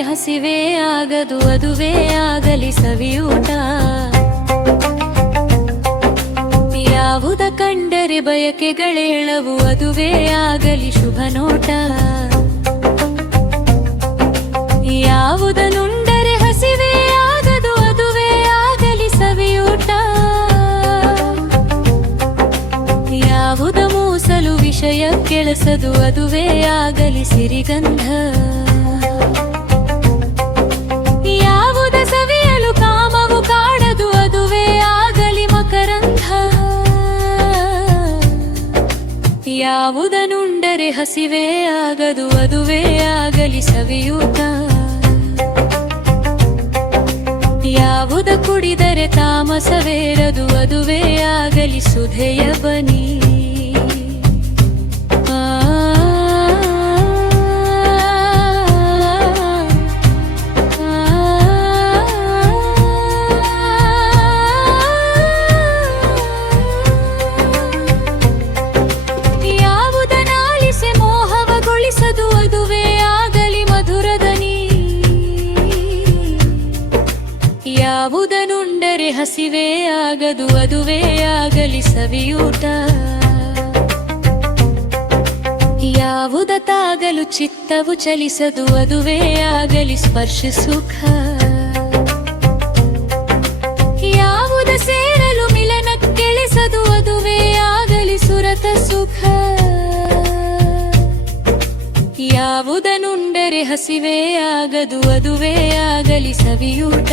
ಆಗದು, ಅದುವೇ ಆಗಲಿ ಸವಿಯೂಟ. ಯಾವುದ ಕಂಡರೆ ಬಯಕೆಗಳೇಳವು, ಅದುವೇ ಆಗಲಿ ಶುಭ ನೋಟ. ಯಾವುದನುಂಡರೆ ಹಸಿವೇ ಆಗದು, ಅದುವೇ ಆಗಲಿ ಸವಿಯೂಟ. ಯಾವುದ ಮೂಸಲು ವಿಷಯ ಕೆಳಸದು, ಅದುವೇ ಆಗಲಿ ಸಿರಿಗಂಧ. ಯಾವುದನುಂಡರೆ ಹಸಿವೇ ಆಗದು ಅದುವೇ ಆಗಲಿ ಸವಿಯೂತ. ಯಾವುದ ಕುಡಿದರೆ ತಾಮಸವೇರದು ಅದುವೇ ಆಗಲಿ ಸುಧೆಯ ಬನಿ. ಯಾವುದನುಂಡರೆ ಹಸಿವೇ ಆಗದು, ಅದುವೇ ಆಗಲಿ ಸವಿಯೂಟ. ಯಾವುದ ತಾಗಲು ಚಿತ್ತವು ಚಲಿಸದು, ಅದುವೇ ಆಗಲಿ ಸ್ಪರ್ಶ ಸುಖ. ಯಾವುದ ಸೇರಲು ಮಿಲನ ಕೆಳಿಸದು, ಅದುವೇ ಆಗಲಿ ಸುರತ ಸುಖ. ಯಾವುದನುಂಡರೆ ಹಸಿವೇ ಆಗದು, ಅದುವೇ ಆಗಲಿ ಸವಿಯೂಟ.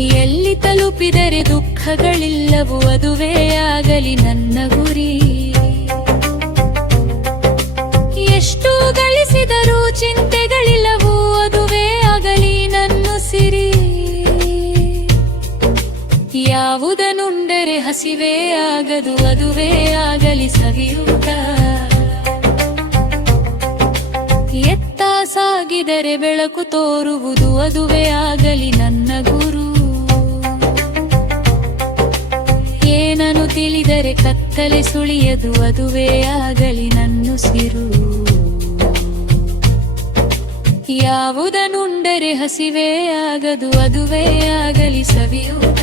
ಎಲ್ಲಿ ತಲುಪಿದರೆ ದುಃಖಗಳಿಲ್ಲವು, ಅದುವೇ ಆಗಲಿ ನನ್ನ ಗುರಿ. ಎಷ್ಟು ಗಳಿಸಿದರೂ ಚಿಂತೆಗಳಿಲ್ಲವು, ಅದುವೇ ಆಗಲಿ ನನ್ನ ಸಿರಿ. ಯಾವುದನುಂಡರೆ ಹಸಿವೇ ಆಗದು, ಅದುವೇ ಆಗಲಿ ಸವಿಯೂಟ. ಸಾಗಿದರೆ ಬೆಳಕು ತೋರುವುದು ಅದುವೇ ಆಗಲಿ ನನ್ನ ಗುರು. ಏನನು ತಿಳಿದರೆ ಕತ್ತಲೆ ಸುಳಿಯದು ಅದುವೇ ಆಗಲಿ ನನ್ನುಸಿರು ಯಾವುದನುಂಡರೆ ಹಸಿವೇ ಆಗದು ಅದುವೇ ಆಗಲಿ ಸವಿಯೂಟ